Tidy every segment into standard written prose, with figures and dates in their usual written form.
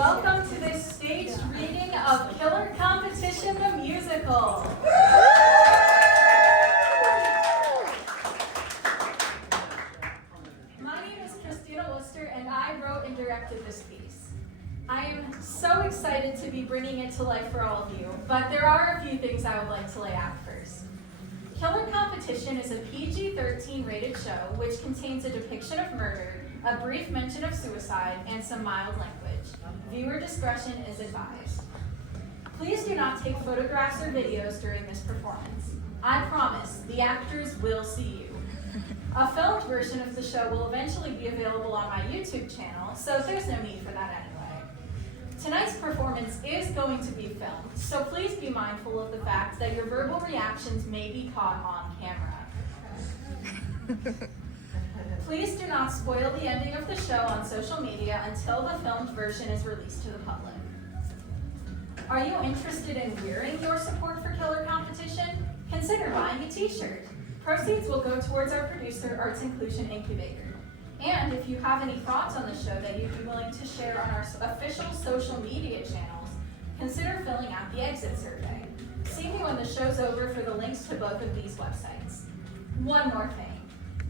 Welcome to this staged reading of Killer Competition the Musical. My name is Christina Worcester and I wrote and directed this piece. I am so excited to be bringing it to life for all of you, but there are a few things I would like to lay out first. Killer Competition is a PG-13 rated show which contains a depiction of murder, a brief mention of suicide, and some mild language. Viewer discretion is advised. Please do not take photographs or videos during this performance. I promise, the actors will see you. A filmed version of the show will eventually be available on my YouTube channel, so there's no need for that anyway. Tonight's performance is going to be filmed, so please be mindful of the fact that your verbal reactions may be caught on camera. Please do not spoil the ending of the show on social media until the filmed version is released to the public. Are you interested in wearing your support for Killer Competition? Consider buying a t-shirt. Proceeds will go towards our producer, Arts Inclusion Incubator. And if you have any thoughts on the show that you'd be willing to share on our official social media channels, consider filling out the exit survey. See me when the show's over for the links to both of these websites. One more thing.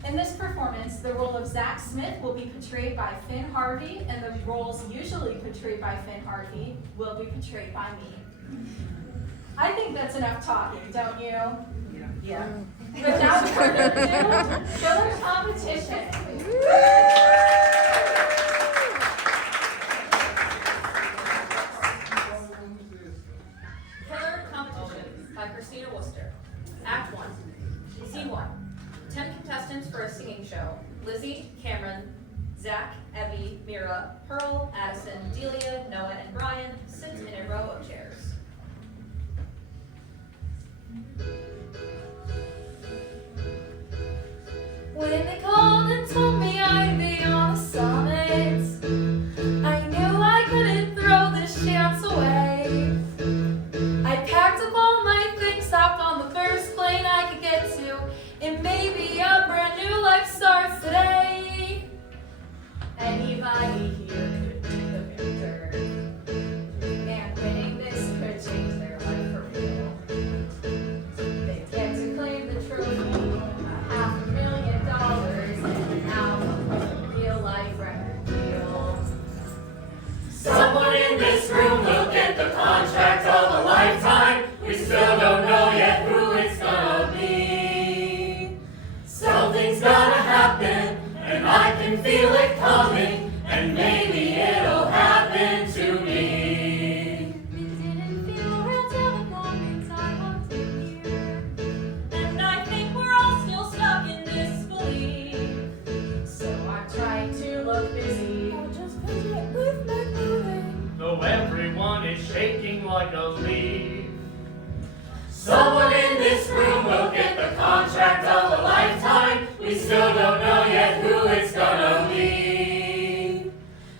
In this performance, the role of Zach Smith will be portrayed by Finn Harvey, and the roles usually portrayed by Finn Harvey will be portrayed by me. I think that's enough talking, don't you? Yeah. Without further ado, Killer Competition. Killer Competition by Christina Worcester. Act 1. Scene 1. 10 contestants for a singing show. Lizzie, Cameron, Zach, Evie, Mira, Pearl, Addison, Delia, Noah, and Brian sit in a row of chairs. When they called and told me I'd be on the summit, I knew I couldn't throw this chance away. I packed up all my things, hopped on the first plane I could get to, and maybe a brand new life starts today. Anybody here could be the victor, and winning this could change their life for real. They get to claim the trophy, $500,000, and an album with a real life record deal. Someone in this room will get the contract of a lifetime. We still don't know yet who it's gonna be. Something's gonna happen, and I can feel it coming, and maybe it'll happen to me. It didn't feel real till the moment I walked in here, And I think we're all still stuck in disbelief. So I tried to look busy. I'll just paint it with my clothing. Though everyone is shaking like a leaf. Someone in this room will get the contract of a lifetime. We still don't know yet who it's gonna be.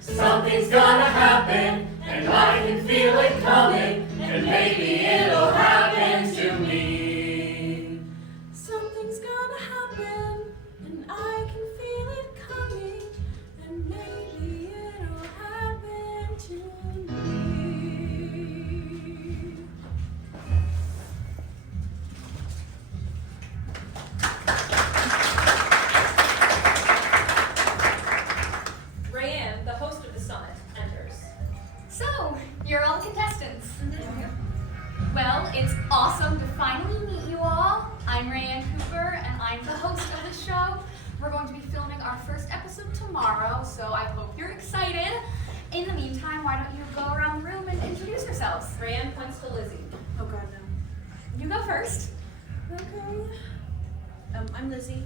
Something's gonna happen, and I can feel it coming, and maybe it'll happen to me. Something's gonna happen, and I can feel it coming, and maybe it'll happen to me. Rayanne, the host of the summit, enters. So, you're all the contestants. Well, it's awesome to finally meet you all. I'm Rayanne Cooper, and I'm the host of the show. We're going to be filming our first episode tomorrow, so I hope you're excited. In the meantime, why don't you go around the room and introduce yourselves? Rayanne points to Lizzie. Oh God, no. You go first. Okay. I'm Lizzie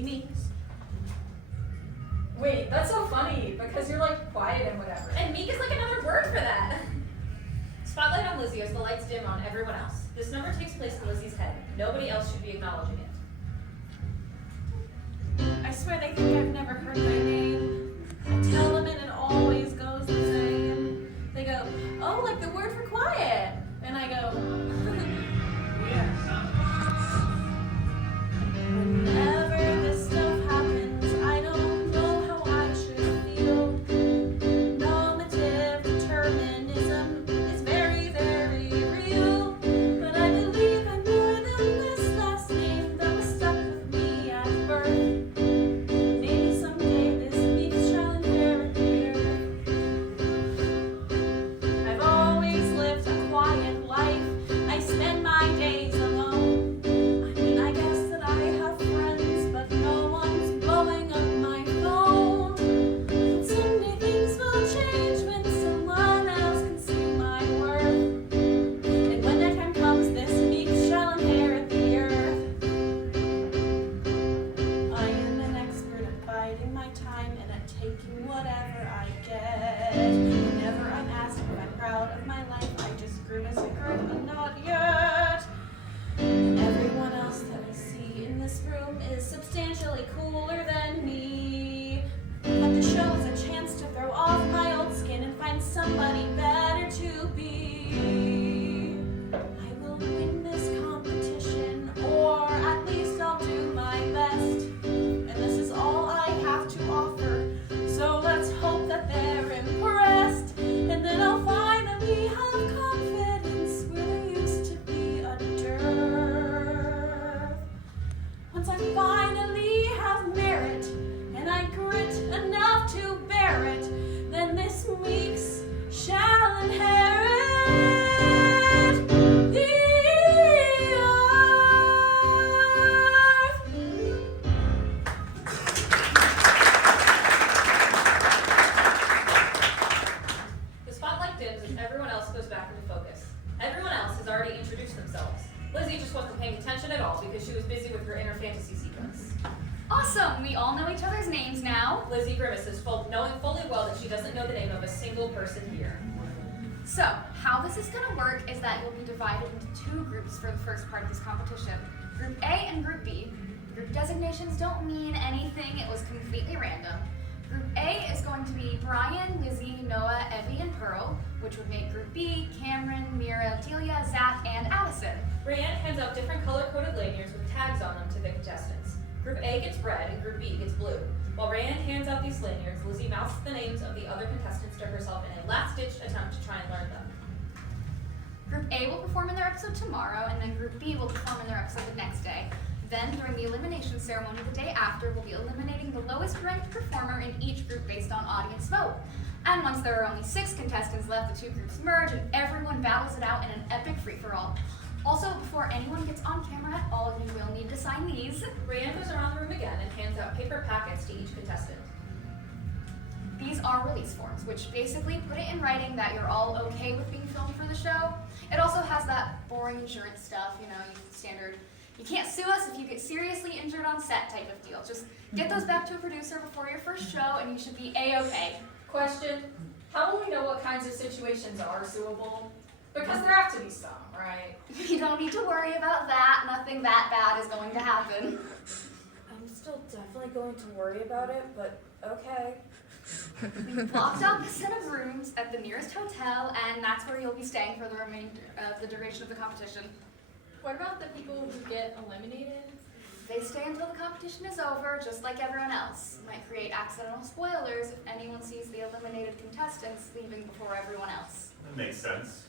Meeks. Wait, that's so funny because you're like quiet and whatever. And meek is like another word for that. Spotlight on Lizzie as the lights dim on everyone else. This number takes place in Lizzie's head. Nobody else should be acknowledging it. I swear they think I've never heard my name. I tell them and it always goes the same. They go, oh, like the word for quiet. And I go, whenever this stuff happens, I don't know how I should feel. Normative, determined. taking whatever I get. Whenever I'm asked if I'm proud of my life, I just grimace and grin, but not yet. And everyone else that I see in this room is substantially cooler than me. But the show is a chance to throw off my old skin and find somebody better to be. I will win this competition, or at least I'll do my best. And this is all I have to offer, so let's hope that they're impressed. And then I'll finally have confidence where there used to be a dearth. Once I finally have merit, and I grit enough to bear it, then this Meeks shall inherit the earth. The spotlight dims and everyone else goes back into focus. Everyone else has already introduced themselves. Lizzie just wasn't paying attention at all because she was busy with her inner fantasy sequence. Awesome, we all know each other's names now. Lizzie grimaces, knowing fully well that she doesn't know the name of a single person here. So, how this is going to work is that you'll be divided into two groups for the first part of this competition. Group A and Group B. Group designations don't mean anything, it was completely random. Group A is going to be Brian, Lizzie, Noah, Evie, and Pearl, which would make Group B Cameron, Mira, Delia, Zach, and Addison. Rayanne hands out different color-coded lanyards with tags on them to the contestants. Group A gets red and Group B gets blue. While Rayanne hands out these lanyards, Lizzie mouths the names of the other contestants to herself in a last-ditch attempt to try and learn them. Group A will perform in their episode tomorrow, and then Group B will perform in their episode the next day. Then, during the elimination ceremony the day after, we'll be eliminating the lowest ranked performer in each group based on audience vote. And once there are only 6 contestants left, the two groups merge and everyone battles it out in an epic free-for-all. Also, before anyone gets on camera at all, you will need to sign these. Rayanne goes around the room again and hands out paper packets to each contestant. These are release forms, which basically put it in writing that you're all okay with being filmed for the show. It also has that boring insurance stuff, standard, you can't sue us if you get seriously injured on set type of deal. Just get those back to a producer before your first show and you should be A-okay. Question, how will we know what kinds of situations are suable? Because there have to be some, right? You don't need to worry about that. Nothing that bad is going to happen. I'm still definitely going to worry about it, but okay. We've blocked out a set of rooms at the nearest hotel, and that's where you'll be staying for the remainder of the duration of the competition. What about the people who get eliminated? They stay until the competition is over, just like everyone else. Might create accidental spoilers if anyone sees the eliminated contestants leaving before everyone else. That makes sense.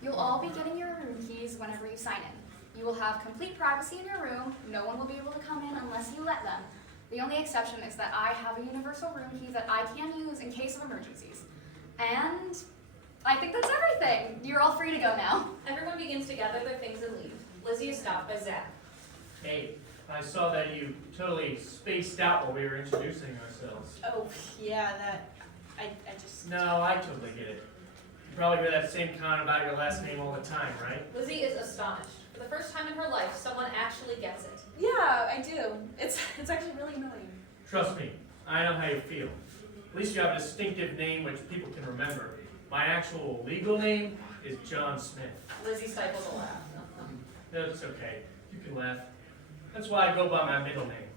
You'll all be getting your room keys whenever you sign in. You will have complete privacy in your room. No one will be able to come in unless you let them. The only exception is that I have a universal room key that I can use in case of emergencies. And I think that's everything. You're all free to go now. Everyone begins to gather their things and leave. Lizzie is stopped by Zach. Hey, I saw that you totally spaced out while we were introducing ourselves. Oh, yeah, I just... No, I totally get it. You probably hear that same con about your last name all the time, right? Lizzie is astonished. For the first time in her life, someone actually gets it. Yeah, I do. It's actually really annoying. Trust me, I know how you feel. At least you have a distinctive name which people can remember. My actual legal name is John Smith. Lizzie stifles a laugh. That's okay. You can laugh. That's why I go by my middle name.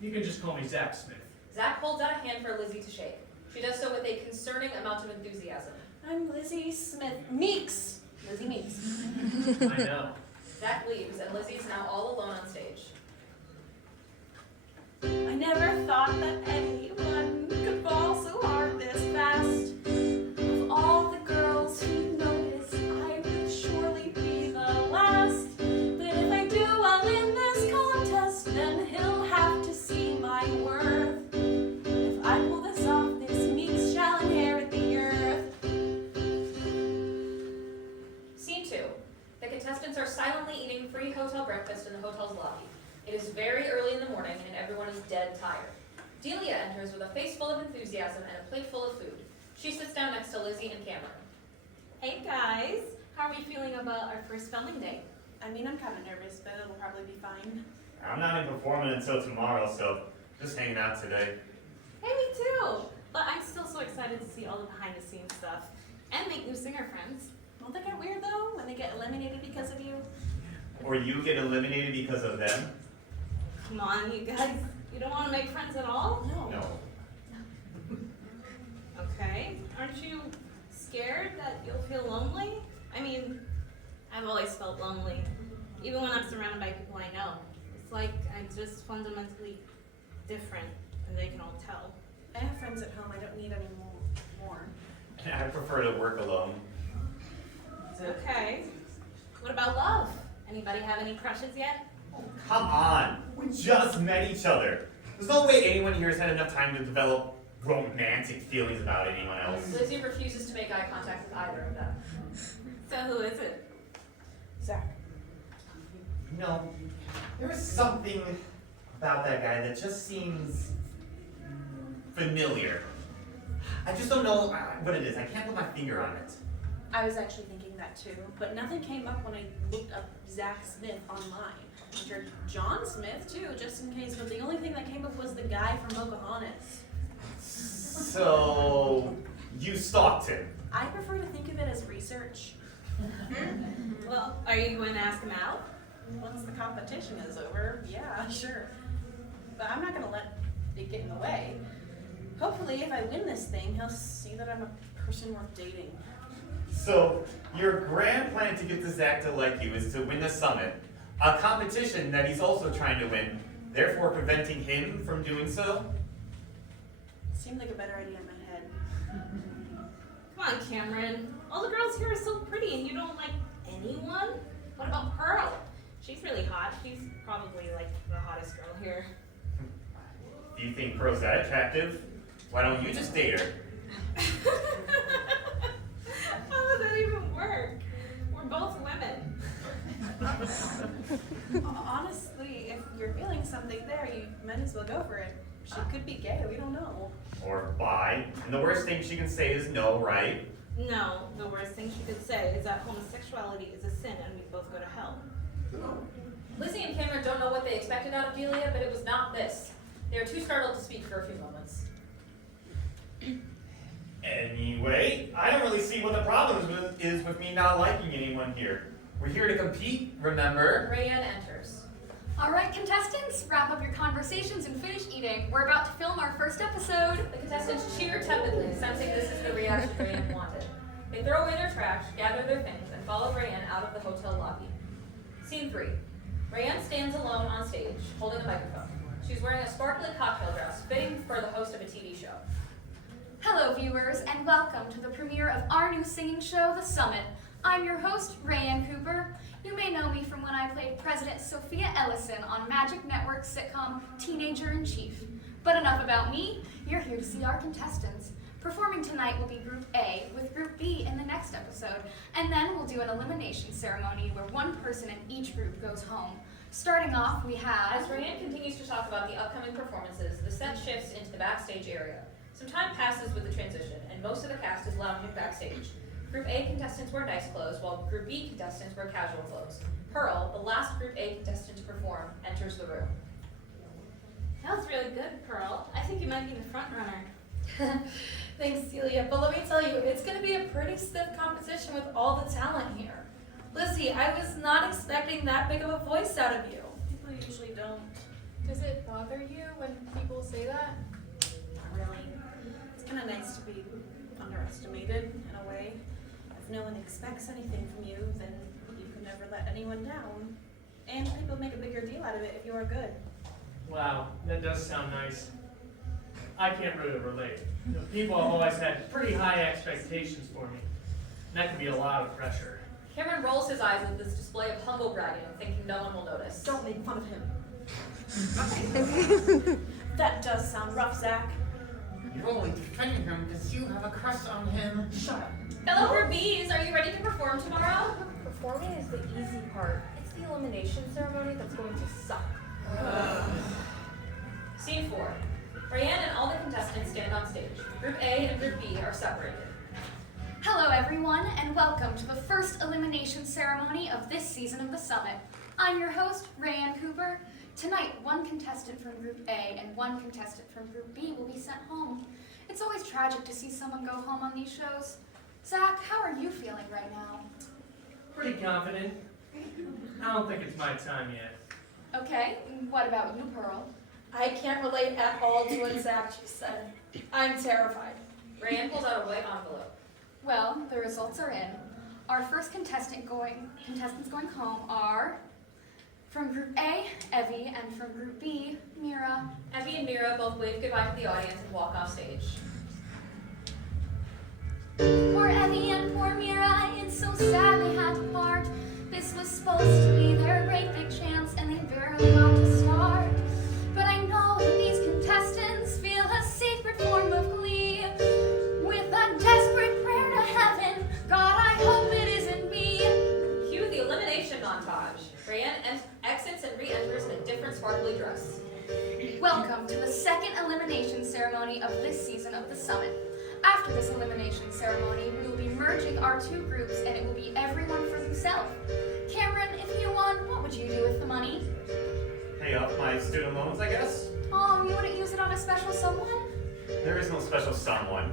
You can just call me Zach Smith. Zach holds out a hand for Lizzie to shake. She does so with a concerning amount of enthusiasm. I'm Lizzie Meeks. Lizzie Meeks. I know. Zach leaves, and Lizzie is now all alone on stage. I never thought that anyone could fall so hard this fast. Of all the girls who notice, I would surely be the last. But if I do well in this contest, then he'll have to see my worth. If I pull this off, this Meeks shall inherit the earth. Scene 2. The contestants are silently eating free hotel breakfast in the hotel's lobby. It is very early in the morning, and everyone is dead tired. Delia enters with a face full of enthusiasm and a plate full of food. She sits down next to Lizzie and Cameron. Hey guys, how are we feeling about our first filming day? I mean, I'm kind of nervous, but it'll probably be fine. I'm not even performing until tomorrow, so just hanging out today. Hey, me too. But I'm still so excited to see all the behind the scenes stuff and make new singer friends. Won't that get weird though when they get eliminated because of you? Or you get eliminated because of them? Come on, you guys. You don't want to make friends at all? No. Okay. Aren't you scared that you'll feel lonely? I mean, I've always felt lonely, even when I'm surrounded by people I know. It's like I'm just fundamentally different, and they can all tell. I have friends at home. I don't need any more. I prefer to work alone. Okay. What about love? Anybody have any crushes yet? Come on, we just met each other. There's no way anyone here has had enough time to develop romantic feelings about anyone else. Lizzie refuses to make eye contact with either of them. So who is it? Zach. You know, there is something about that guy that just seems familiar. I just don't know what it is. I can't put my finger on it. I was actually thinking that too, but nothing came up when I looked up Zach Smith online. I tried John Smith too, just in case, but the only thing that came up was the guy from Pocahontas. So, you stalked him. I prefer to think of it as research. Well, are you going to ask him out? Once the competition is over, yeah, sure. But I'm not gonna let it get in the way. Hopefully, if I win this thing, he'll see that I'm a person worth dating. So, your grand plan to get to Zach to like you is to win the summit, a competition that he's also trying to win, therefore preventing him from doing so? Seemed like a better idea in my head. Come on, Cameron. All the girls here are so pretty and you don't like anyone? What about Pearl? She's really hot. She's probably like the hottest girl here. Do you think Pearl's that attractive? Why don't you just date her? How would that even work? We're both women. Honestly, if you're feeling something there, you might as well go for it. She could be gay, we don't know. Or bi? And the worst thing she can say is no, right? No, the worst thing she could say is that homosexuality is a sin and we both go to hell. Lizzie and Cameron don't know what they expected out of Delia, but it was not this. They are too startled to speak for a few moments. Anyway, I don't really see what the problem is with me not liking anyone here. We're here to compete, remember? Rayanne enters. All right, contestants, wrap up your conversations and finish eating. We're about to film our first episode. The contestants cheer tepidly, sensing this is the reaction Rayanne wanted. They throw away their trash, gather their things, and follow Rayanne out of the hotel lobby. Scene 3. Rayanne stands alone on stage, holding a microphone. She's wearing a sparkly cocktail dress, fitting for the host of a TV show. Hello, viewers, and welcome to the premiere of our new singing show, The Summit. I'm your host, Rayanne Cooper. You may know me from when I played President Sophia Ellison on Magic Network's sitcom Teenager-in-Chief. But enough about me, you're here to see our contestants. Performing tonight will be Group A, with Group B in the next episode, and then we'll do an elimination ceremony where one person in each group goes home. Starting off, we have... As Rayanne continues to talk about the upcoming performances, the set shifts into the backstage area. Some time passes with the transition, and most of the cast is lounging backstage. Group A contestants wear nice clothes, while Group B contestants wear casual clothes. Pearl, the last Group A contestant to perform, enters the room. That was really good, Pearl. I think you might be the front runner. Thanks, Celia. But let me tell you, it's going to be a pretty stiff competition with all the talent here. Lizzie, I was not expecting that big of a voice out of you. People usually don't. Does it bother you when people say that? Not really. It's kind of nice to be underestimated in a way. If no one expects anything from you, then you can never let anyone down. And people make a bigger deal out of it if you are good. Wow, that does sound nice. I can't really relate. You know, people have always had pretty high expectations for me. And that can be a lot of pressure. Cameron rolls his eyes at this display of humble bragging, thinking no one will notice. Don't make fun of him. That does sound rough, Zach. You're only defending him because you have a crush on him. Shut up. Fellow Group Bs, are you ready to perform tomorrow? Performing is the easy part. It's the elimination ceremony that's going to suck. Scene 4. Rayanne and all the contestants stand on stage. Group A and Group B are separated. Hello, everyone, and welcome to the first elimination ceremony of this season of The Summit. I'm your host, Rayanne Cooper. Tonight, one contestant from Group A and one contestant from Group B will be sent home. It's always tragic to see someone go home on these shows. Zach, how are you feeling right now? Pretty confident. I don't think it's my time yet. Okay, what about you, Pearl? I can't relate at all to what Zach just said. I'm terrified. Rayanne pulls out a white envelope. Well, the results are in. Our first contestants going home are from Group A, Evie, and from Group B, Mira. Evie and Mira both wave goodbye to the audience and walk off stage. Poor Evie and poor Mira, it's so sad they had to part. This was supposed to be their great big chance, and they barely got to start. But I know that these contestants feel a sacred form of glee. With a desperate prayer to heaven, God, I hope it isn't me. Cue the elimination montage. Rayanne exits and re-enters in a different sparkly dress. Welcome to the second elimination ceremony of this season of the Summit. After this elimination ceremony, we will be merging our two groups, and it will be everyone for themselves. Cameron, if you won, what would you do with the money? Pay off my student loans, I guess? Oh, you wouldn't use it on a special someone? There is no special someone.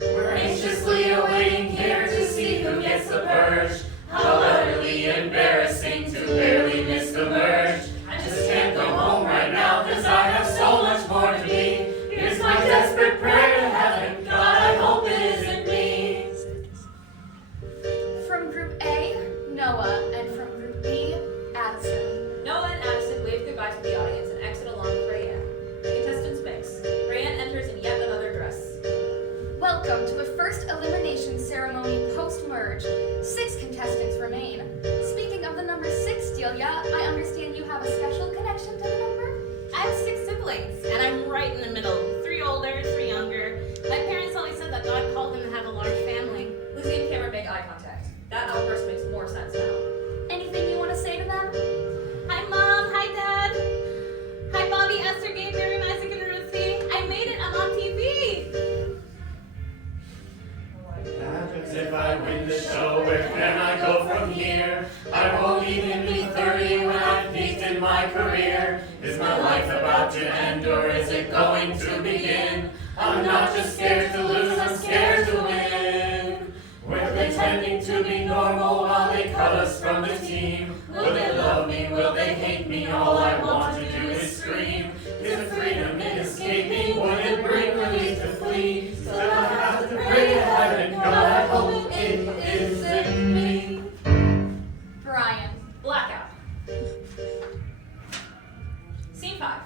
We're anxiously awaiting here to see who gets the purge. How utterly embarrassing to barely miss the merge. I just can't go home right now, cause I have so much more to be. Here's my desperate prayer to heaven, God, I hope it isn't me. From Group A, Noah, and from Group B, Addison. Noah and Addison wave goodbye to the audience and exit along with Rayanne. The contestants mix. Rayanne enters in yet another dress. Welcome to the first elimination ceremony post-merge. 6 contestants remain. Speaking of the number 6, Delia, I understand you have a special connection to the number? I have 6 siblings, and I'm right in the middle. 3 older, 3 younger. My parents always said that God called them to have a large family. Lizzie and Cameron make eye contact. That outburst makes more sense now. Anything you want to say to them? Hi, Mom. Hi, Dad. Hi, Bobby, Esther, Gabe, Mary, Isaac, and Ruthie. I made it. I'm on TV. What happens if I win the show? Where can I go from here? I won't even be 30 when I've peaked in my career. Is my life about to end, or is it going to begin? I'm not just scared to lose, I'm scared to win. We're pretending to be normal while they cut us from the team. Will they love me? Will they hate me? All I want to do is scream. Is the freedom in escaping? Would it bring relief to flee? So that I have to pray to heaven, God, I hope it isn't me. Brian. Blackout. Scene 5.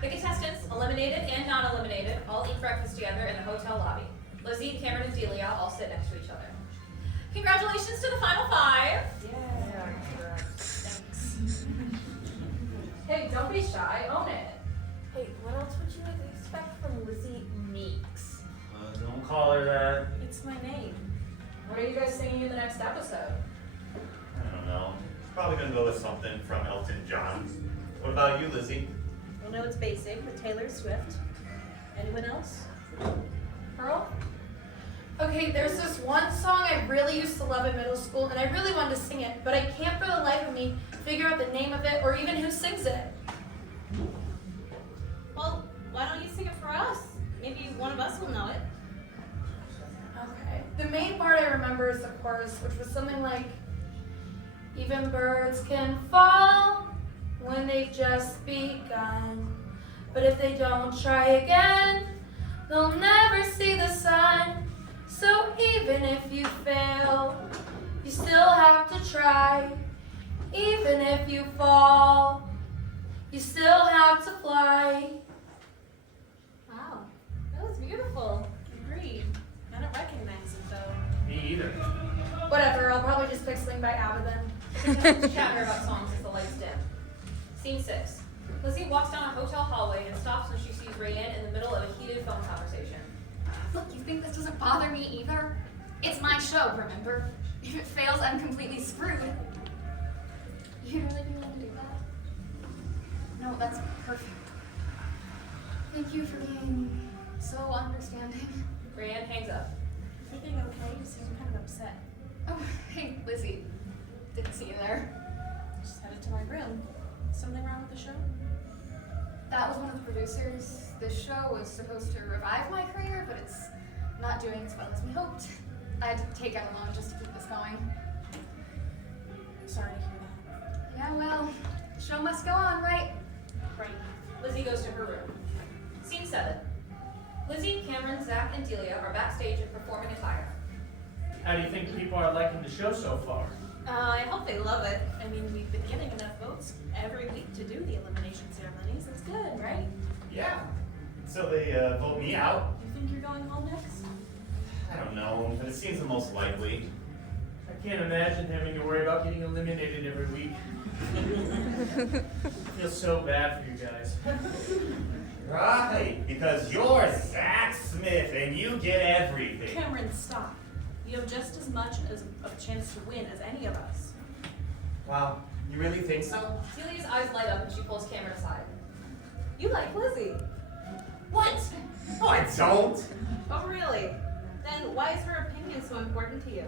The contestants, eliminated and non-eliminated, all eat breakfast together in the hotel lobby. Lizzie, Cameron, and Delia all sit next to each other. Congratulations to the final 5. Hey, don't be shy, own it. Hey, what else would you expect from Lizzie Meeks? Don't call her that. It's my name. What are you guys singing in the next episode? I don't know. Probably gonna go with something from Elton John. What about you, Lizzie? Well, no, it's basic with Taylor Swift. Anyone else? Pearl? Okay, there's this one song I really used to love in middle school, and I really wanted to sing it, but I can't for the life of me figure out the name of it or even who sings it. Well, why don't you sing it for us? Maybe one of us will know it. Okay. The main part I remember is the chorus, which was something like, even birds can fall when they've just begun, but if they don't try again, they'll never see the sun. So even if you fail, you still have to try. Even if you fall, you still have to fly. Wow, that was beautiful. Agreed. I don't recognize it though. Me either. Whatever, I'll probably just pick something by ABBA then. Contestants chatter about songs as the lights dim. Scene 6. Lizzie walks down a hotel hallway and stops when she sees Rayanne in the middle of a heated phone conversation. Look, you think this doesn't bother me either? It's my show, remember? If it fails, I'm completely screwed. You really want to do that? No, that's perfect. Thank you for being so understanding. Rayanne hangs up. Everything okay? You seem kind of upset. Oh, hey, Lizzie. Didn't see you there. Just headed to my room. Something wrong with the show? That was one of the producers. This show was supposed to revive my career, but it's not doing as well as we hoped. I had to take out a loan just to keep this going. Sorry to hear that. Yeah, well, the show must go on, right? Right. Lizzie goes to her room. Scene 7. Lizzie, Cameron, Zach, and Delia are backstage in performing attire. How do you think people are liking the show so far? I hope they love it. I mean, we've been getting enough votes every week to do the elimination ceremonies. That's good, right? Yeah. So they vote me out. You think you're going home next? I don't know, but it seems the most likely. I can't imagine having to worry about getting eliminated every week. I feel so bad for you guys. Right, because you're Zach Smith and you get everything. Cameron, stop. You have just as much as a chance to win as any of us. Wow, you really think so? Delia's eyes light up and she pulls Cameron aside. You like Lizzie. What? No, I don't. Oh, really? Then why is her opinion so important to you?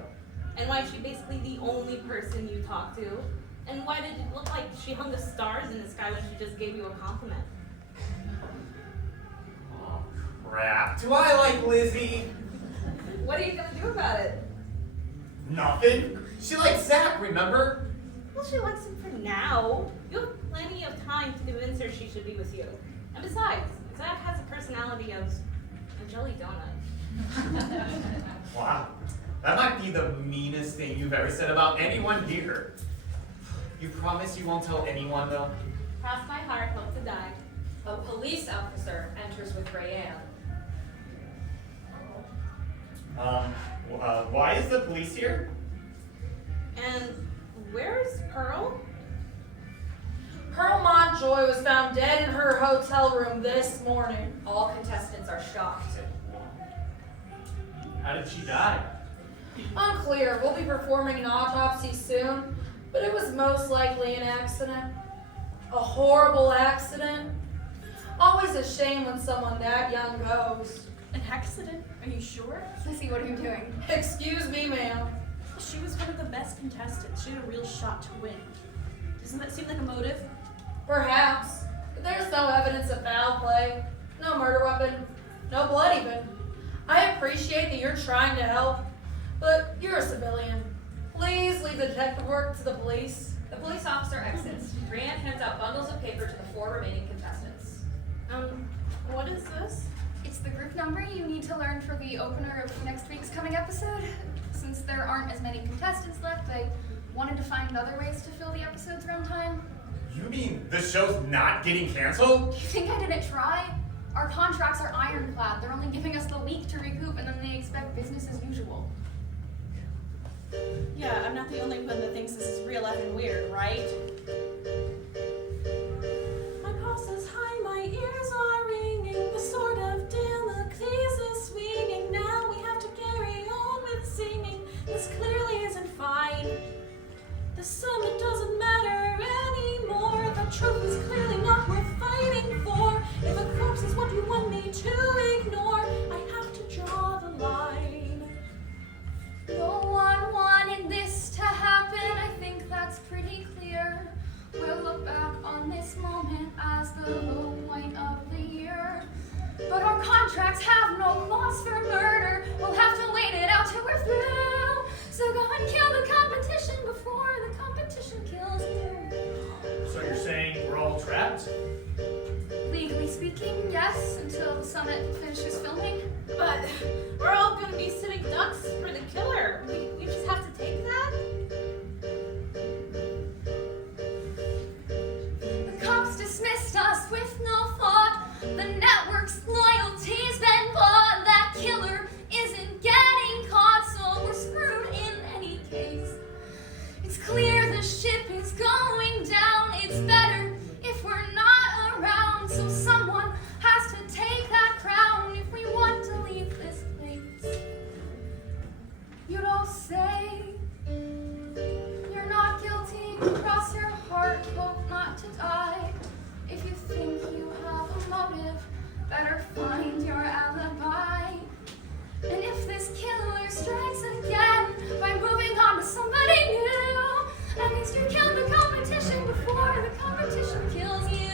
And why is she basically the only person you talk to? And why did it look like she hung the stars in the sky when she just gave you a compliment? Oh, crap. Do I like Lizzie? What are you gonna do about it? Nothing. She likes Zach, remember? Well, she likes him for now. You have plenty of time to convince her she should be with you. And besides, Zach has a personality of a jelly donut. Wow. That might be the meanest thing you've ever said about anyone here. You promise you won't tell anyone, though? Cross my heart, hope to die. A police officer enters with Rayanne. Why is the police here? And where's Pearl? Pearl Montjoy was found dead in her hotel room this morning. All contestants are shocked. How did she die? Unclear. We'll be performing an autopsy soon, but it was most likely an accident. A horrible accident. Always a shame when someone that young goes. An accident? Are you sure? Lizzie, what are you doing? Excuse me, ma'am. She was one of the best contestants. She had a real shot to win. Doesn't that seem like a motive? Perhaps, but there's no evidence of foul play. No murder weapon. No blood even. I appreciate that you're trying to help, but you're a civilian. Please leave the detective work to the police. The police officer exits. Rayanne hands out bundles of paper to the 4 remaining contestants. What is this? It's the group number you need to learn for the opener of next week's coming episode. Since there aren't as many contestants left, I wanted to find other ways to fill the episode's runtime. You mean the show's not getting canceled? Do you think I didn't try? Our contracts are ironclad. They're only giving us the week to recoup, and then they expect business as usual. Yeah, I'm not the only one that thinks this is real effing weird, right? My pulse is high, my ears are ringing, the sword of Damocles is swinging. Now we have to carry on with singing. This clearly isn't fine. The summit doesn't matter anymore. The trophy's clearly not worth fighting for. If a corpse is what you want me to ignore, I have to draw the line. No one wanted this to happen, I think that's pretty clear. We'll look back on this moment as the low point of the year. But our contracts have no clause for murder. We'll have to wait it out till we're through. So go and kill the competition before the competition kills you. So you're saying we're all trapped? Legally speaking, yes, until the summit finishes filming. But we're all gonna be sitting ducks for the killer. We just have to take that? The cops dismissed us with no thought. The network's loyalty's been bought. That killer isn't getting caught, so we're screwed in any case. It's clear the ship is going down. It's better if we're not around, so someone has to take that crown if we want to leave this place. You'd all say you're not guilty. Cross your heart, hope not to die. If you think you have a motive, better find your alibi. And if this killer strikes again by moving on to somebody new, at least you killed the competition competition before the competition kills you.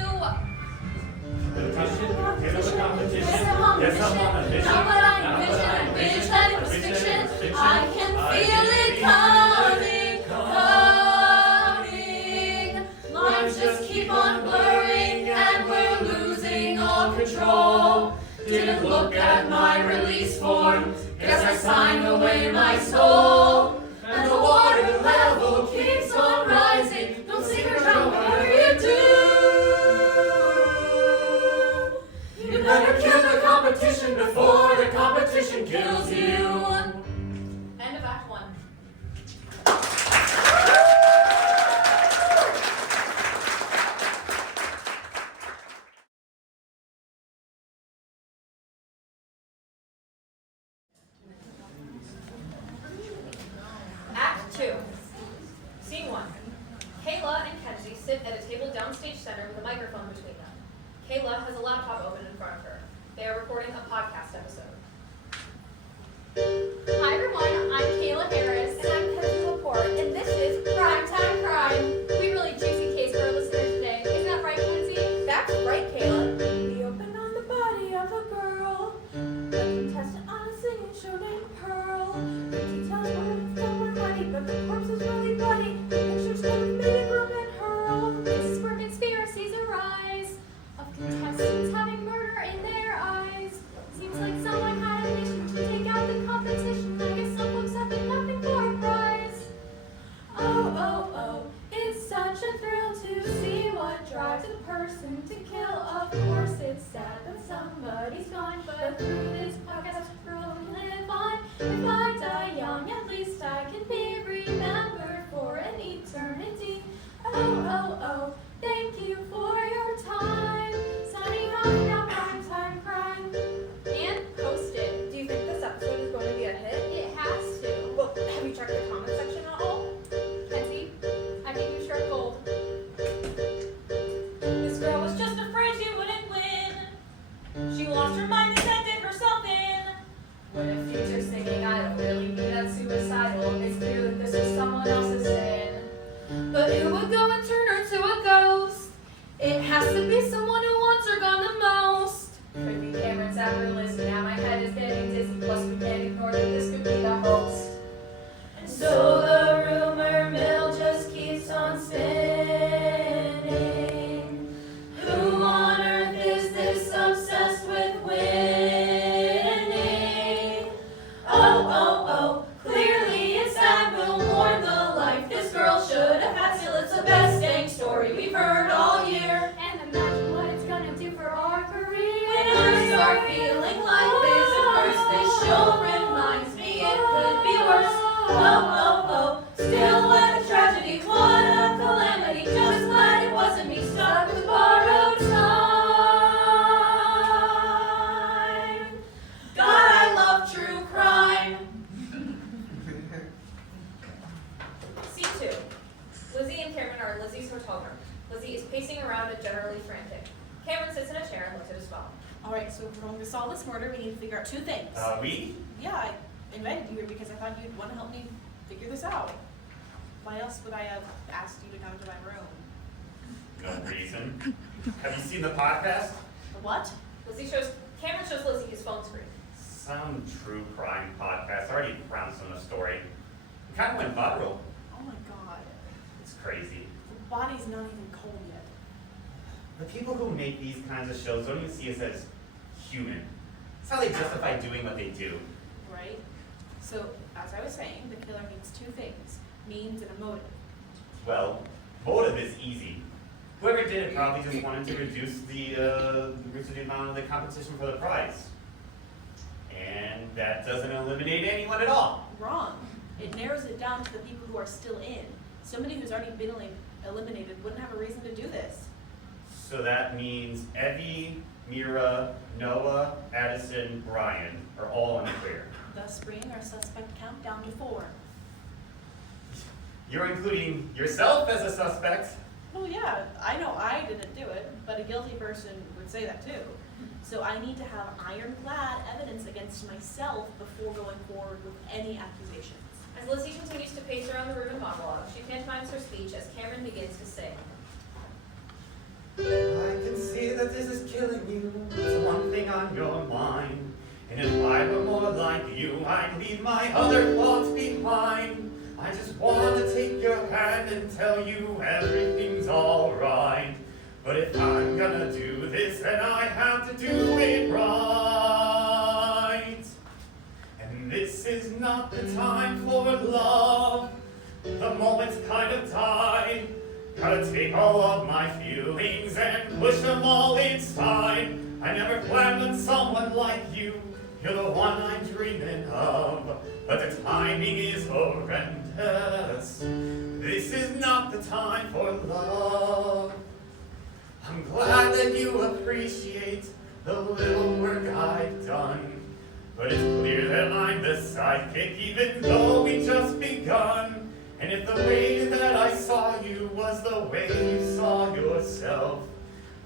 Competition? Get the competition. There's a Yes, I'm on a competition. mission. Not what I Not what envisioned. I I wish that it was fiction. Fiction. I can feel it coming. Lines just keep on blurring and we're losing all control. Didn't look at my release form. Guess I signed away my soul. And the water level keeps on rising. Don't sing or drown, whatever you do. You better kill the competition before the competition kills you. End of Act 1. Act 2. Scene 1. Kayla and Kenzie sit at a table downstage center with a microphone between them. Kayla has a laptop open in front of her. They are recording a podcast episode. Hi everyone, I'm Kayla Harris. And I'm Kenzie Laporte, and this is Primetime Crime. We really juicy case for our listeners today. Isn't that right, Kenzie? That's right, Caleb. We opened on the body of a girl, a contestant on a singing show named Pearl. The details weren't so funny, but the corpse was really bloody. The pictures of meeting room and hurl. This is where conspiracies arise of contestants having murder in their eyes. Seems like someone had a mission to take out the competition. I guess some folks have been nothing for a prize. Oh, oh, oh, it's such a thrill to see what drives a person to kill. Of course, it's sad that somebody's gone, but through this podcast, we'll live on. If I die young, at least I can be remembered for an eternity. Oh, oh, oh, thank you for your time. Signing off now, Primetime Crime. And posted. Do you think this episode is going to be a hit? It has to. Well, have you checked the comment section at all? Kenzie, I think you struck gold. This girl was just afraid she wouldn't win. She lost her mind and ended herself in. When in future singing, I don't really mean that suicidal. It's clear that this was someone else's sin. But who would go and turn her to a ghost? It has to be someone who wants her gone the most. Could be Cameron, Zach, or Lizzie. Now my head is getting dizzy. Plus we can't ignore that this could be the host. And so the rumor mill just keeps on spinning. Who on earth is this obsessed with winning? Oh, oh, oh, clearly it's that will mourn the life this girl should have had. Still, it's the best dang story we've heard all year. And imagine what it's gonna do for our career. When I start feeling like this at first, this show reminds me it could be worse. Oh, oh, oh, still what a tragedy, what a calamity. Just glad it wasn't me stuck with borrowed time. God, I love true crime. Scene 2. Lizzie and Cameron are in Lizzie's hotel room. Lizzie is pacing around and generally frantic. Cameron sits in a chair and looks at his phone. Alright, so if we're going to solve this murder, we need to figure out two things. We? Yeah, I invited you here because I thought you'd want to help me figure this out. Why else would I have asked you to come to my room? No reason. Have you seen the podcast? The what? Cameron shows Lizzie his phone screen. Some true crime podcast. I already pronounced on the story. It kind of went viral. Oh my god. It's crazy. The body's not even cold yet. The people who make these kinds of shows don't even see us as human. It's how they justify doing what they do. Right? So, as I was saying, the killer needs two things. Means and a motive. Well, motive is easy. Whoever did it probably just wanted to reduce the amount of the competition for the prize. And that doesn't eliminate anyone at all. Wrong. It narrows it down to the people who are still in. Somebody who's already been eliminated wouldn't have a reason to do this. So that means Evie, Mira, Noah, Addison, Brian are all in the clear. Thus bringing our suspect count down to 4. You're including yourself as a suspect. Well, yeah, I know I didn't do it, but a guilty person would say that too. So I need to have ironclad evidence against myself before going forward with any accusations. As Lizzie continues to pace around the room and monologue, she pantomimes her speech as Cameron begins to sing. I can see that this is killing you. It's one thing on your mind. And if I were more like you, I'd leave my other thoughts behind. I just want to take your hand and tell you everything's alright. But if I'm gonna do this, then I have to do it right. And this is not the time for love. The moment's kind of died. Gotta take all of my feelings and push them all inside. I never planned on someone like you. You're the one I'm dreaming of. But the timing is horrendous. This is not the time for love. I'm glad that you appreciate the little work I've done. But it's clear that I'm the sidekick even though we just begun. And if the way that I saw you was the way you saw yourself,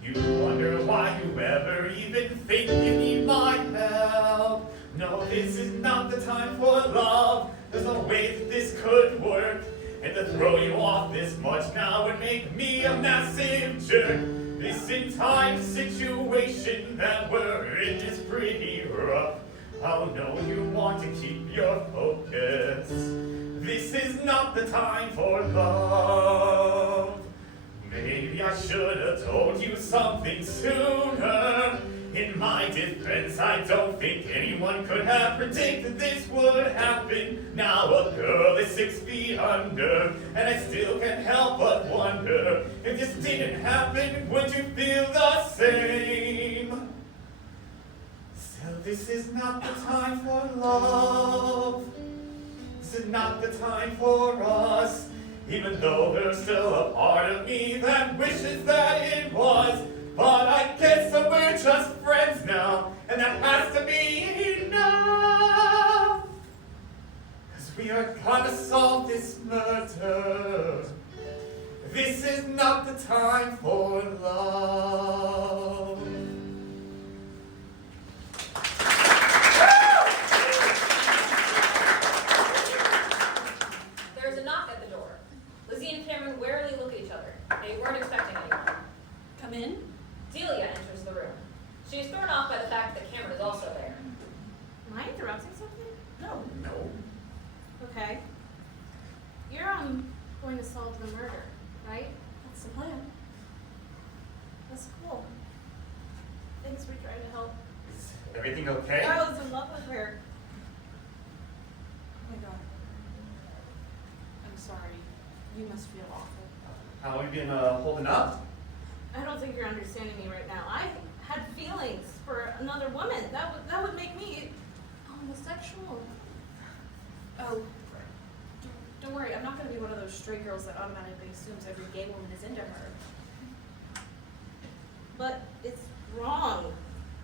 you wonder why you ever even think you need my help. No, this is not the time for love. There's no way that this could work. And to throw you off this much now would make me a massive jerk. This entire situation that we're in is pretty rough. I know you want to keep your focus. This is not the time for love. Maybe I should have told you something sooner. In my defense, I don't think anyone could have predicted this would happen. Now a girl is 6 feet under, and I still can't help but wonder, if this didn't happen, would you feel the same? Still, this is not the time for love. This is not the time for us, even though there's still a part of me that wishes that it was. But I guess that we're just friends now, and that has to be enough. 'Cause we are gonna solve this murder. This is not the time for love. There's a knock at the door. Lizzie and Cameron warily look at each other. They weren't expecting anyone. Come in. Delia enters the room. She is thrown off by the fact that Cameron is also there. Am I interrupting something? No. No. Okay. You're going to solve the murder, right? That's the plan. That's cool. Thanks for trying to help. Is everything okay? I was in love with her. Oh my god. I'm sorry. You must feel awful. How have you been holding up? I don't think you're understanding me right now. I had feelings for another woman. That would make me homosexual. Oh. Don't worry, I'm not gonna be one of those straight girls that automatically assumes every gay woman is into her. But it's wrong.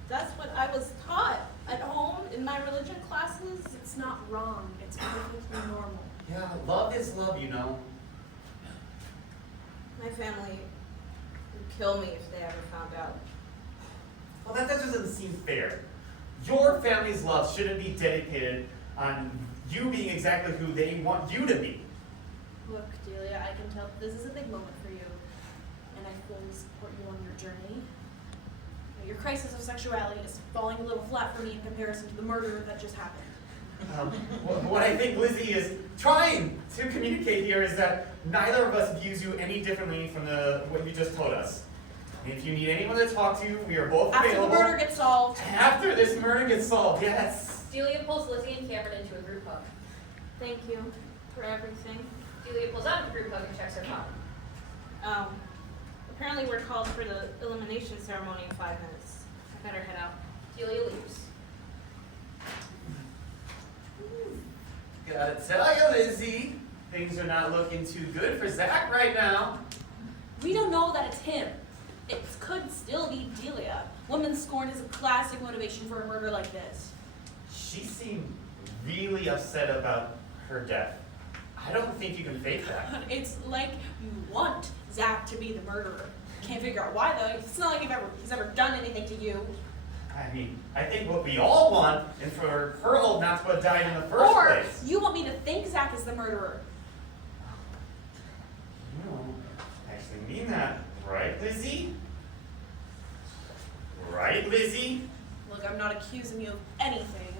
That's what I was taught at home in my religion classes. It's not wrong. It's perfectly normal. Yeah, love is love, you know. My family would kill me if they ever found out. Well, that doesn't seem fair. Your family's love shouldn't be dedicated on you being exactly who they want you to be. Look, Delia, I can tell this is a big moment for you, and I fully support you on your journey. Your crisis of sexuality is falling a little flat for me in comparison to the murder that just happened. What I think Lizzie is trying to communicate here is that neither of us views you any differently from what you just told us. And if you need anyone to talk to, we are both After available. the murder gets solved. After this murder gets solved, yes. Delia pulls Lizzie and Cameron into a group hug. Thank you for everything. Delia pulls out of the group hug and checks her phone. Apparently we're called for the elimination ceremony in 5 minutes. I better head out. Delia leaves. Gotta tell you, Lizzie, things are not looking too good for Zach right now. We don't know that it's him. It could still be Delia. Woman scorn is a classic motivation for a murder like this. She seemed really upset about her death. I don't think you can fake that. It's like you want Zach to be the murderer. Can't figure out why though. It's not like he's ever done anything to you. I mean, I think what we all want is for Pearl not to have died in the first Or place. you want me to think Zach is the murderer. You don't actually mean that, right, Lizzie? Right, Lizzie? Look, I'm not accusing you of anything,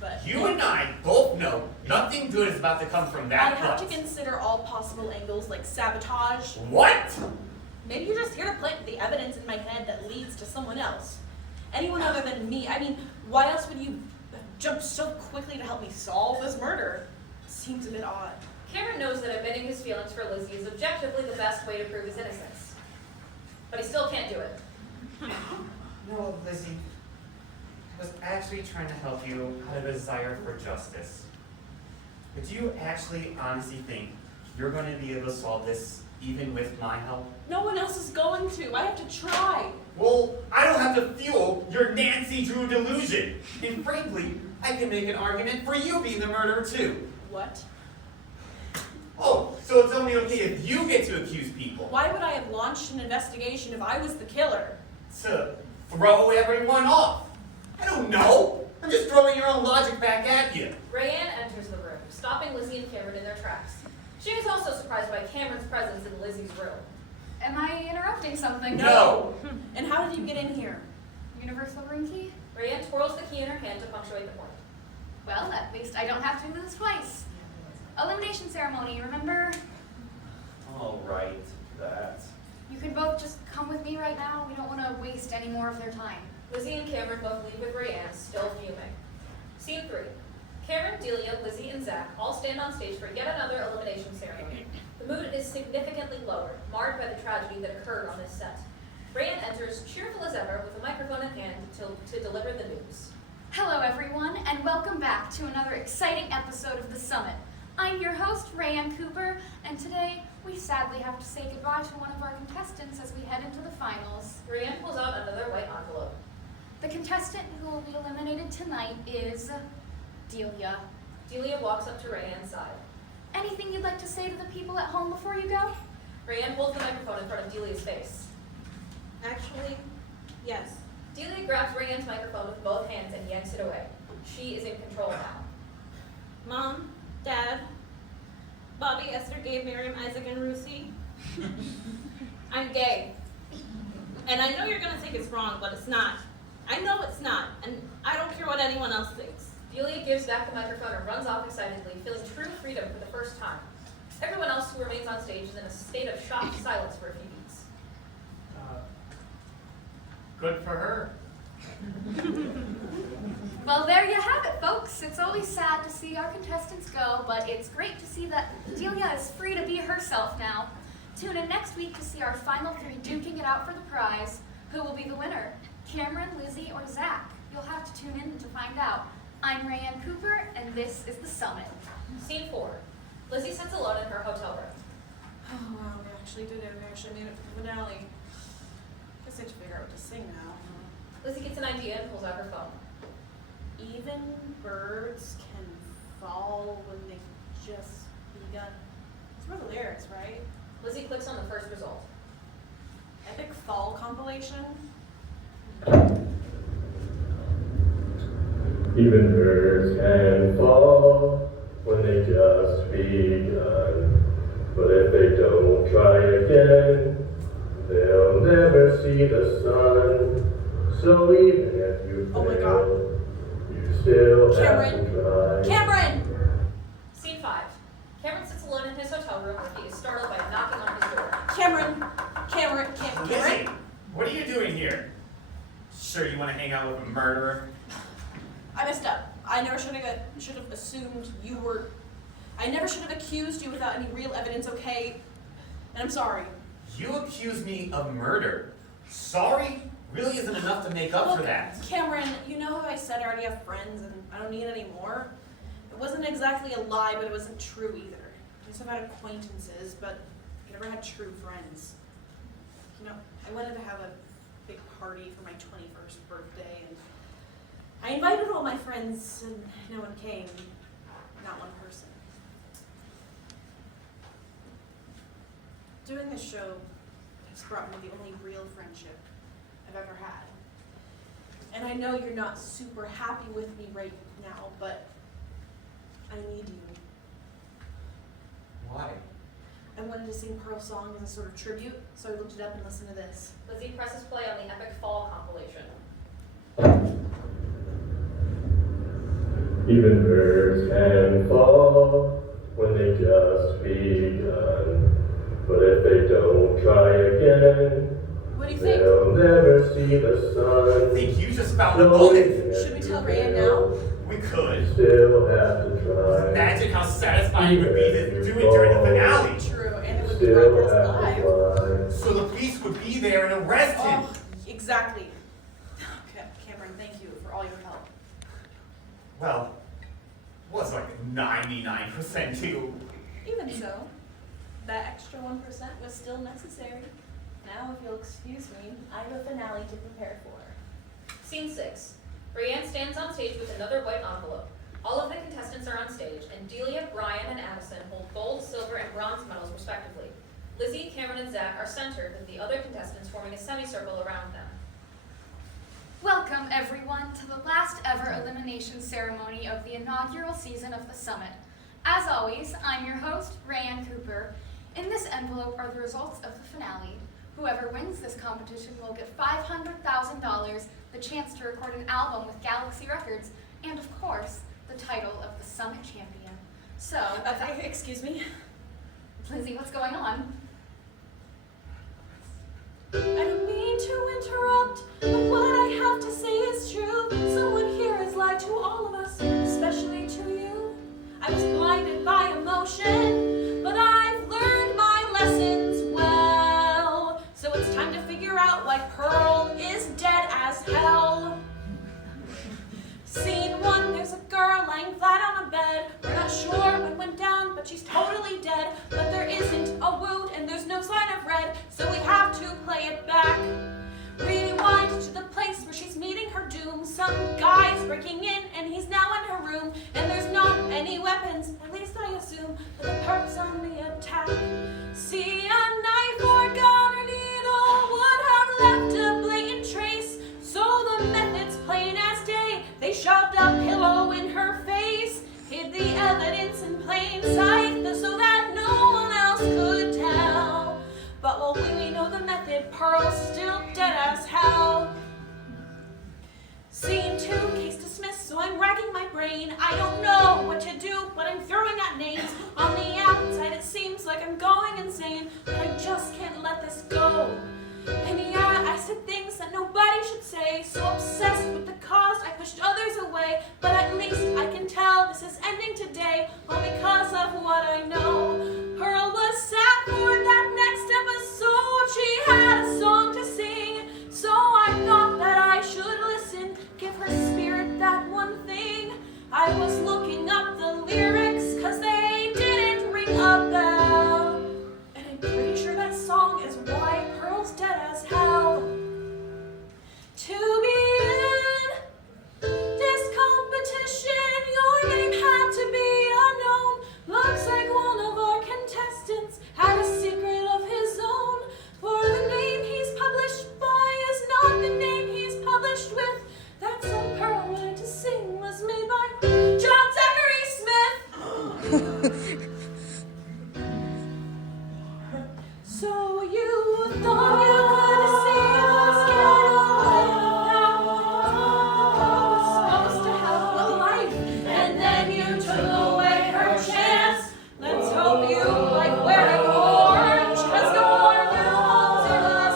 but You and I both know nothing good is about to come from I that have to butt. consider all possible angles like sabotage. What? Maybe you're just here to plant the evidence in my head that leads to someone else. Anyone other than me. I mean, why else would you jump so quickly to help me solve this murder? Seems a bit odd. Cameron knows that admitting his feelings for Lizzie is objectively the best way to prove his innocence. But he still can't do it. No, Lizzie. I was actually trying to help you out of a desire for justice. But do you actually honestly think you're going to be able to solve this even with my help? No one else is going to. I have to try. Well, I don't have to fuel your Nancy Drew delusion. And frankly, I can make an argument for you being the murderer too. What? Oh, so it's only okay if you get to accuse people. Why would I have launched an investigation if I was the killer? To throw everyone off. I don't know. I'm just throwing your own logic back at you. Rayanne enters the room, stopping Lizzie and Cameron in their tracks. She is also surprised by Cameron's presence in Lizzie's room. Am I interrupting something? No. And how did you get in here? Universal room key? Rayanne twirls the key in her hand to punctuate the point. Well, at least I don't have to do this twice. Elimination ceremony, remember? All right, that. You can both just come with me right now. We don't want to waste any more of their time. Lizzie and Cameron both leave with Rayanne, still fuming. Scene 3. Cameron, Delia, Lizzie, and Zach all stand on stage for yet another elimination ceremony. The mood is significantly lowered, marred by the tragedy that occurred on this set. Rayanne enters, cheerful as ever, with a microphone in hand to deliver the news. Hello, everyone, and welcome back to another exciting episode of The Summit. I'm your host, Rayanne Cooper, and today we sadly have to say goodbye to one of our contestants as we head into the finals. Rayanne pulls out another white envelope. The contestant who will be eliminated tonight is Delia. Delia walks up to Rayanne's side. Anything you'd like to say to the people at home before you go? Rayanne pulls the microphone in front of Delia's face. Actually, yes. Delia grabs Rayanne's microphone with both hands and yanks it away. She is in control now. Mom, Dad, Bobby, Esther, Gabe, Miriam, Isaac, and Ruthie. I'm gay. And I know you're gonna think it's wrong, but it's not. I know it's not, and I don't care what anyone else thinks. Delia gives back the microphone and runs off excitedly, feeling true freedom for the first time. Everyone else who remains on stage is in a state of shocked silence for a few beats. Good for her. Well, there you have it, folks. It's always sad to see our contestants go, but it's great to see that Delia is free to be herself now. Tune in next week to see our final 3 duking it out for the prize. Who will be the winner? Cameron, Lizzie, or Zach? You'll have to tune in to find out. I'm Rayanne Cooper, and this is The Summit. Scene 4. Lizzie sits alone in her hotel room. Oh wow, we actually did it. We actually made it to the finale. Guess I have to figure out what to sing now. Lizzie gets an idea and pulls out her phone. Even birds can fall when they just begun. It's where the lyrics, right? Lizzie clicks on the first result. Epic fall compilation. Even birds can fall when they just begun. But if they don't try again, they'll never see the sun. So even if you Oh my fail, you still have to try. Cameron! Scene 5. Cameron sits alone in his hotel room where he is startled by a knocking on his door. Cameron! Lizzie, what are you doing here? Sure you want to hang out with a murderer? I messed up. I never should have assumed you were. I never should have accused you without any real evidence, okay? And I'm sorry. You accuse me of murder. Sorry really isn't enough to make up for Look, that. Cameron, you know how I said I already have friends and I don't need any more? It wasn't exactly a lie, but it wasn't true either. I just have had acquaintances, but I never had true friends. You know, I wanted to have a big party for my 21st birthday, and I invited all my friends, and no one came. Not one person. Doing this show has brought me the only real friendship I've ever had. And I know you're not super happy with me right now, but I need you. Why? I wanted to sing Pearl's song as a sort of tribute, so I looked it up and listened to this. Lizzie presses play on the Epic Fall compilation. Even birds can fall when they just begun. But if they don't try again, What do you think? they'll never see the sun. I think you just found a So bullet. Should we tell Raya now? We could. still have to try. Imagine how satisfying it would be to do it during the finale. True, and it would Still broadcast have live. to fly. So the police would be there and arrest him. Oh, exactly. Okay, Cameron, thank you for all your help. Well, was like 99% too. Even so, that extra 1% was still necessary. Now, if you'll excuse me, I have a finale to prepare for. Scene 6. Rayanne stands on stage with another white envelope. All of the contestants are on stage, and Delia, Brian, and Addison hold gold, silver, and bronze medals respectively. Lizzie, Cameron, and Zach are centered, with the other contestants forming a semicircle around them. Welcome, everyone, to the last ever elimination ceremony of the inaugural season of the Summit. As always, I'm your host, Rayanne Cooper. In this envelope are the results of the finale. Whoever wins this competition will get $500,000, the chance to record an album with Galaxy Records, and of course, the title of the Summit Champion. So, Excuse me? Lizzie, what's going on? I don't mean to interrupt, but what I have to say is true. Someone here has lied to all of us, especially to you. I was blinded by emotion, but I've learned my lessons well. So it's time to figure out why Pearl is dead as hell. Scene 1, there's a girl lying flat on a bed. We're not sure what went down, but she's totally dead. But there isn't a wound and there's no sign of red, so we have to play it back. Rewind to the place where she's meeting her doom. Some guy's breaking in and he's now in her room. And there's not any weapons, at least I assume, but the perp's on the attack. See, a knife or gun or needle would have left a blatant trace. So the method's plain as day. They shoved a pillow in her face, hid the evidence in plain sight so that no one else could tell. But while we know the method, Pearl's still dead as hell. Scene 2, case dismissed, so I'm racking my brain. I don't know what to do, but I'm throwing out names. On the outside it seems like I'm going insane, but I just can't let this go. And yeah, I said things that nobody should say. So obsessed with the cause, I pushed others away. But at least I can tell this is ending today, all because of what I know. Pearl was sad for that next episode. She had a song to sing, so I thought that I should listen, give her spirit that one thing. I was looking up the lyrics, cause they didn't ring a bell. And I'm pretty sure that song is why Pearl's dead as hell. To be in this competition, your name had to be unknown. Looks like one of our contestants had a secret of his own. For the name he's published by is not the name he's published with. That song Pearl wanted to sing was made by John Zachary Smith. So you thought you could see us get away. Now was supposed to have a life, and then you took away her chance. Let's hope you like wearing orange, cause your new home's in a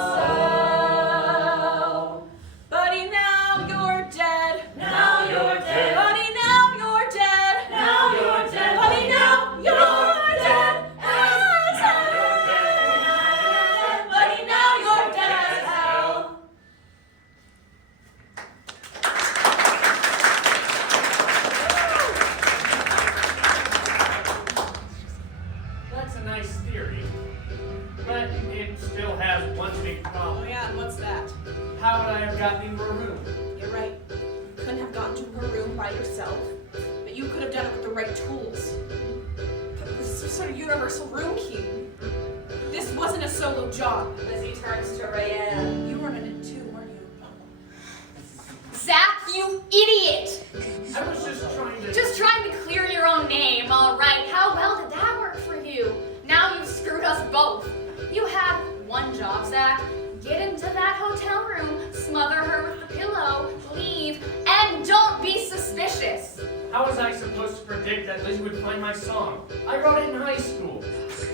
cell. Buddy, now you're dead. Now you're dead. Buddy, now you're dead. Now you're dead. Buddy, now you're dead. Buddy, now you're dead as hell. That's a nice theory, but it still has one big Oh problem. yeah, and what's that? How would I have gotten into her room? You're right. You couldn't have gotten to her room by yourself, but you could have done it with the right tools. This is some sort of universal room key. This wasn't a solo job. Lizzie turns to Rayanne. You were in it too, weren't you? Zach, you idiot! I was Just trying to clear your own name, all right. How well did that work for you? Now you've screwed us both. You had one job, Zach. Get into that hotel room, smother her with the pillow, leave, and don't be suspicious. How was I that Lizzie would find my song. I wrote it in high school.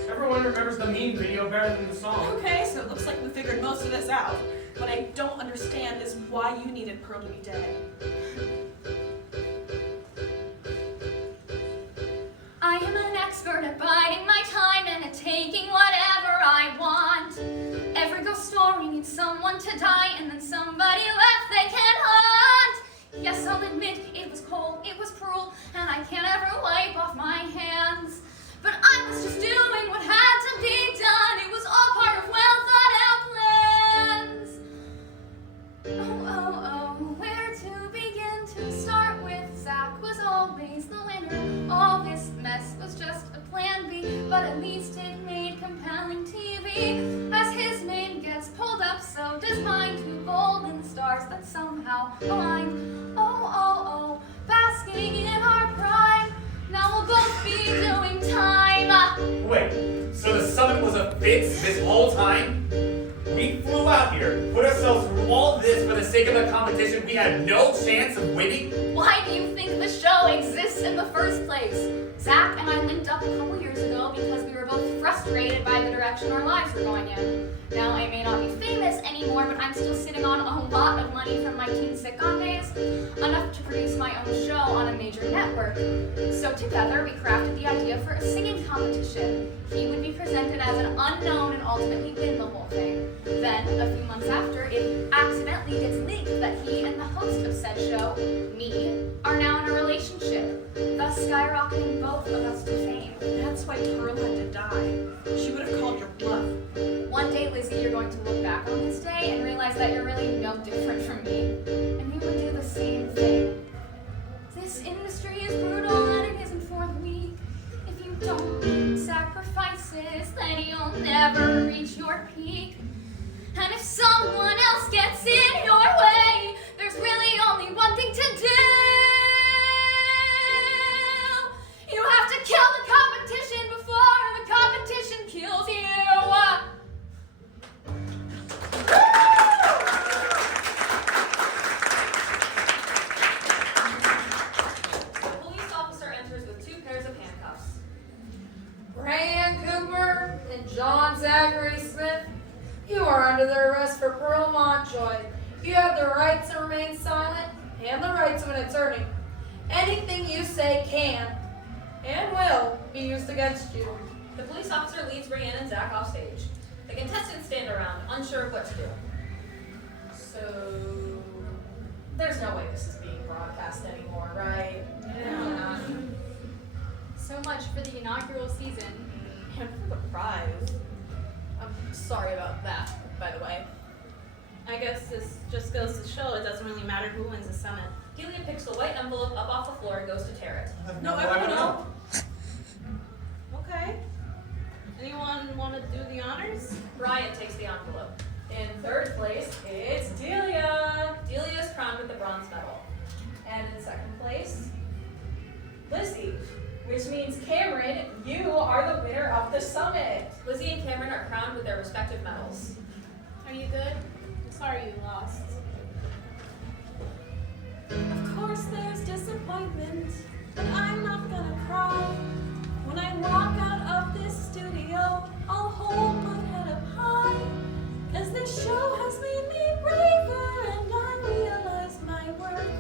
Everyone remembers the meme video better than the song. Okay, so it looks like we figured most of this out. What I don't understand is why you needed Pearl to be dead. I am an expert at biding my time and at taking whatever I want. Every ghost story needs someone to die and then somebody left they can haunt. Yes, I'll admit it was cold, it was cruel, and I can't ever wipe off my hands. But I was just doing what had to be done. It was all part of well thought out plans. Oh, where to begin to start with? Zach was always the winner. All this mess was just a plan B, but at least it made compelling TV. As his name gets pulled up, so does mine. Two golden stars that somehow align. Oh, basking in our prime. Now we'll both be doing time. Wait, so the summit was a fix this whole time? We flew out here, put ourselves through all this for the sake of a competition we had no chance of winning? Why do you think the show exists in the first place? Zach and I linked up a couple years ago because we were both frustrated by the direction our lives were going in. Now I may not be famous anymore, but I'm still sitting on a lot of money from my teen sitcom days, enough to produce my own show on a major network. So together we crafted the idea for a singing competition. He would be presented as an unknown and ultimately win the whole thing. Then, a few months after, it accidentally gets leaked that he and the host of said show, me, are now in a relationship, thus skyrocketing both of us to fame. That's why Pearl had to die. She would have called your bluff. One day, Lizzie, you're going to look back on this day and realize that you're really no different from me, and you would do the same thing. This industry is brutal and it isn't for the weak. If you don't make sacrifices, then you'll never reach your peak. And if someone else gets in your way, there's really only one thing to do. You have to kill the competition before the competition kills you. The police officer enters with 2 pairs of handcuffs. Brian Cooper and John Zachary Smith, you are under the arrest for Pearl Montjoy. You have the right to remain silent and the right to an attorney. Anything you say can and will be used against you. The police officer leads Rayanne and Zach off stage. The contestants stand around, unsure of what to do. So, there's no way this is being broadcast anymore, right? Yeah. So much for the inaugural season. And for the prize. I'm sorry about that, by the way. I guess this just goes to show it doesn't really matter who wins the summit. Helium picks the white envelope up off the floor and goes to tear it. No, I don't know. Okay. Anyone want to do the honors? Ryan takes the envelope. In third place, it's Delia. Delia is crowned with the bronze medal. And in second place, Lizzie, which means Cameron, you are the winner of the summit. Lizzie and Cameron are crowned with their respective medals. Are you good? I'm sorry you lost. Of course there's disappointment, but I'm not gonna cry. When I walk out of this studio, I'll hold my head up high. 'Cause this show has made me braver and I realize my worth.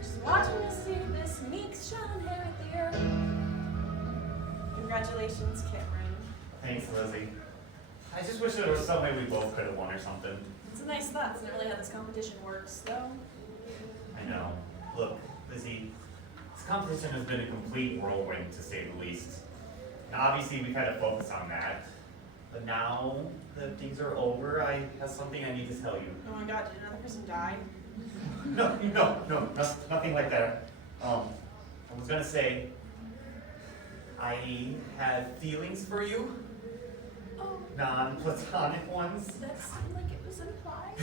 Just watching to see this Meeks shall inherit the earth. Congratulations, Cameron. Thanks, Lizzie. I just wish there was some way we both could have won or something. It's a nice thought. It's not really how this competition works, though. I know. Look, Lizzie, this competition has been a complete whirlwind, to say the least. Now, obviously, we've had to focus on that. But now that things are over, I have something I need to tell you. Oh my god, did another person die? No, nothing like that. I was gonna say, I have feelings for you. Oh, Non-platonic ones. that seemed like it was implied.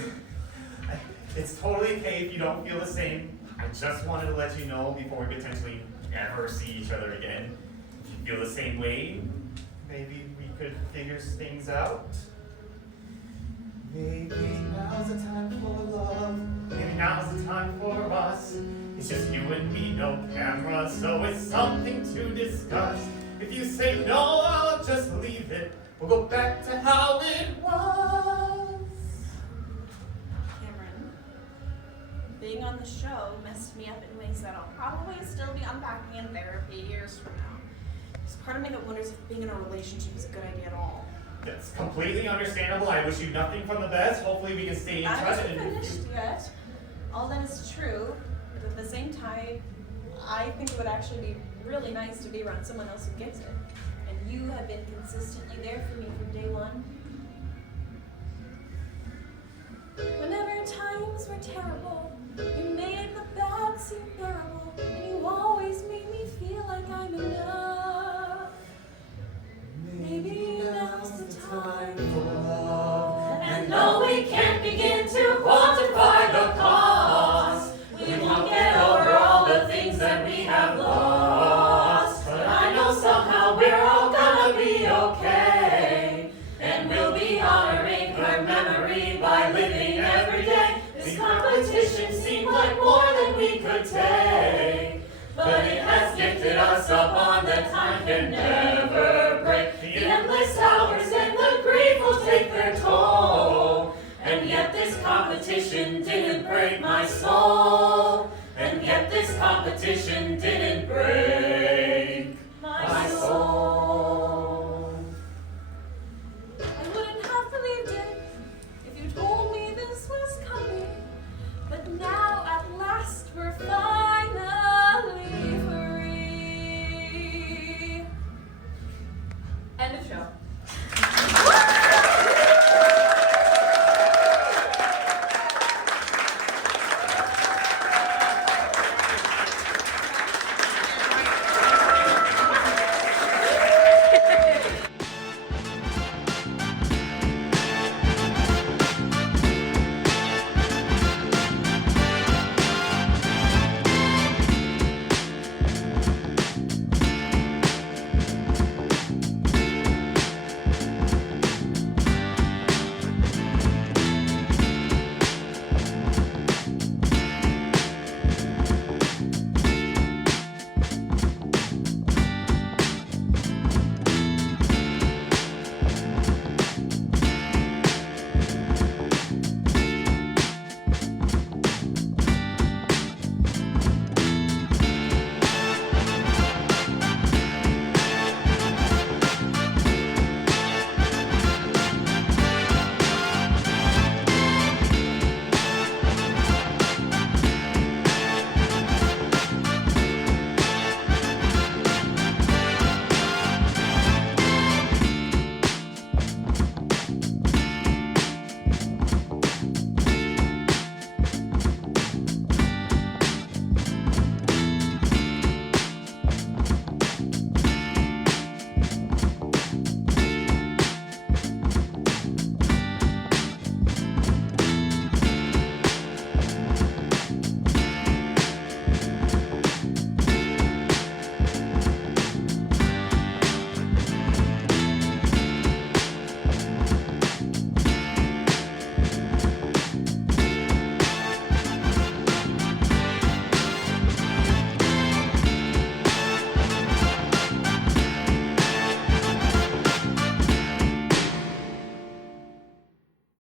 It's totally okay if you don't feel the same. I just wanted to let you know before we potentially never see each other again. If you feel the same way, maybe we could figure things out. Maybe now's the time for love. Maybe now's the time for us. It's just you and me, no camera, so it's something to discuss. If you say no, I'll just leave it. We'll go back to how it was. Cameron, being on the show messed me up in ways that I'll probably still be unpacking in therapy years from now. There's part of me that wonders if being in a relationship is a good idea at all. That's completely understandable. I wish you nothing from the best. Hopefully we can stay in I touch. haven't finished yet. All that is true, but at the same time, I think it would actually be really nice to be around someone else who gets it. And you have been consistently there for me from day one. Whenever times were terrible, you made the bad seem bearable, and you always made me feel like I'm enough. Maybe now's the time for love. And no, we can't begin to quantify the cost. We won't get over all the things that we have lost. But I know somehow we're all gonna be okay. And we'll be honoring her memory by living every day. This competition seemed like more than we could take. But it has gifted us a bond that time can never break. The endless hours and the grief will take their toll. And yet this competition didn't break my soul.